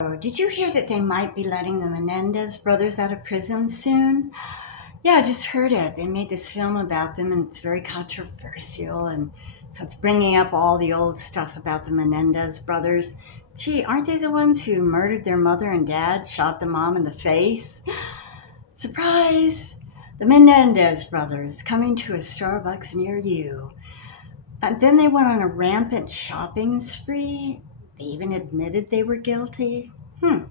Oh, did you hear that they might be letting the Menendez brothers out of prison soon? Yeah, I just heard it. They made this film about them and it's very controversial. And so it's bringing up all the old stuff about the Menendez brothers. Gee, aren't they the ones who murdered their mother and dad, shot the mom in the face? Surprise! The Menendez brothers coming to a Starbucks near you. And then they went on a rampant shopping spree. They even admitted they were guilty. Hmm.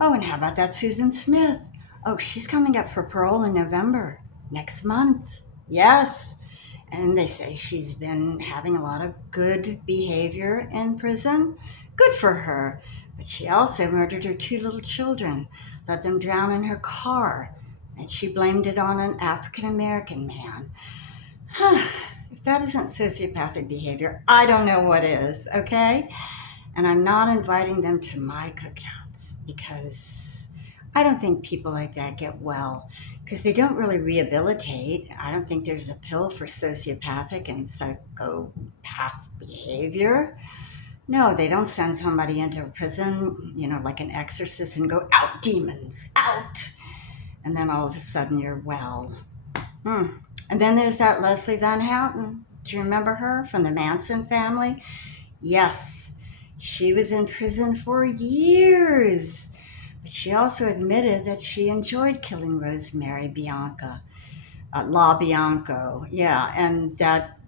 Oh, and how about that Susan Smith? Oh, she's coming up for parole in November, next month. Yes. And they say she's been having a lot of good behavior in prison. Good for her. But she also murdered her two little children, let them drown in her car, and she blamed it on an African American man. If that isn't sociopathic behavior, I don't know what is, okay? And I'm not inviting them to my cookouts because I don't think people like that get well because they don't really rehabilitate. I don't think there's a pill for sociopathic and psychopath behavior. No, they don't send somebody into a prison, like an exorcist and go, out demons, out. And then all of a sudden you're well. Hmm. And then there's that Leslie Van Houten. Do you remember her from the Manson family? Yes, she was in prison for years, but she also admitted that she enjoyed killing Rosemary Bianca, La Bianco. Yeah, and that,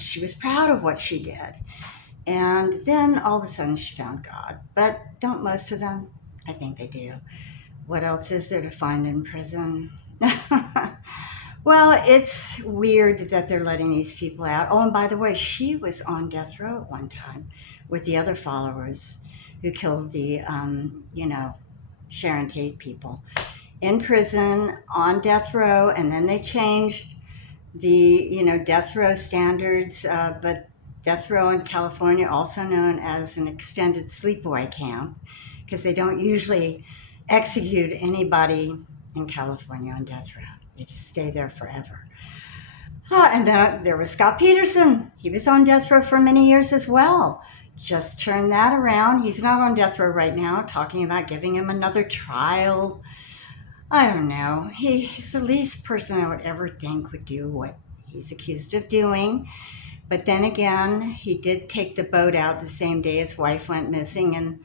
she was proud of what she did. And then all of a sudden she found God. But don't most of them? I think they do. What else is there to find in prison? Well, it's weird that they're letting these people out. Oh, and by the way, she was on death row at one time with the other followers who killed the, Sharon Tate people in prison on death row. And then they changed the, death row standards. But death row in California, also known as an extended sleepaway camp, because they don't usually execute anybody in California on death row. They just stay there forever. And then there was Scott Peterson. He was on death row for many years as well. Just turned that around. He's not on death row right now, talking about giving him another trial. I don't know. He's the least person I would ever think would do what he's accused of doing. But then again, he did take the boat out the same day his wife went missing, and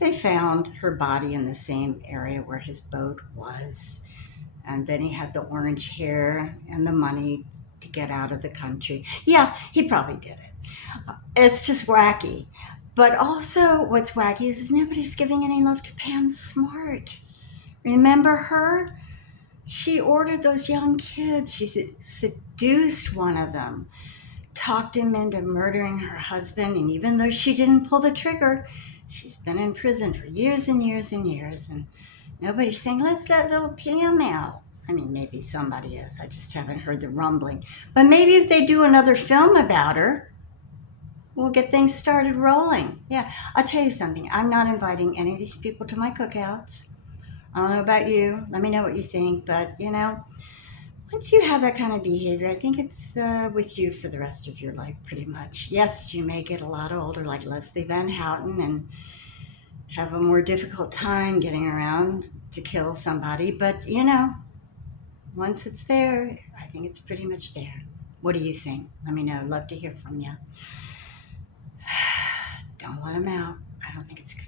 they found her body in the same area where his boat was. And then he had the orange hair and the money to get out of the country. Yeah, he probably did it. It's just wacky. But also, what's wacky is nobody's giving any love to Pam Smart. Remember her? She ordered those young kids. She seduced one of them, talked him into murdering her husband. And even though she didn't pull the trigger, she's been in prison for years and years and years. And nobody's saying, let's let little Pam out. I mean, maybe somebody is. I just haven't heard the rumbling. But maybe if they do another film about her, we'll get things started rolling. Yeah, I'll tell you something. I'm not inviting any of these people to my cookouts. I don't know about you. Let me know what you think. But, once you have that kind of behavior, I think it's with you for the rest of your life, pretty much. Yes, you may get a lot older, like Leslie Van Houten, and have a more difficult time getting around to kill somebody. But, once it's there, I think it's pretty much there. What do you think? Let me know. Love to hear from you. Don't let them out. I don't think it's good.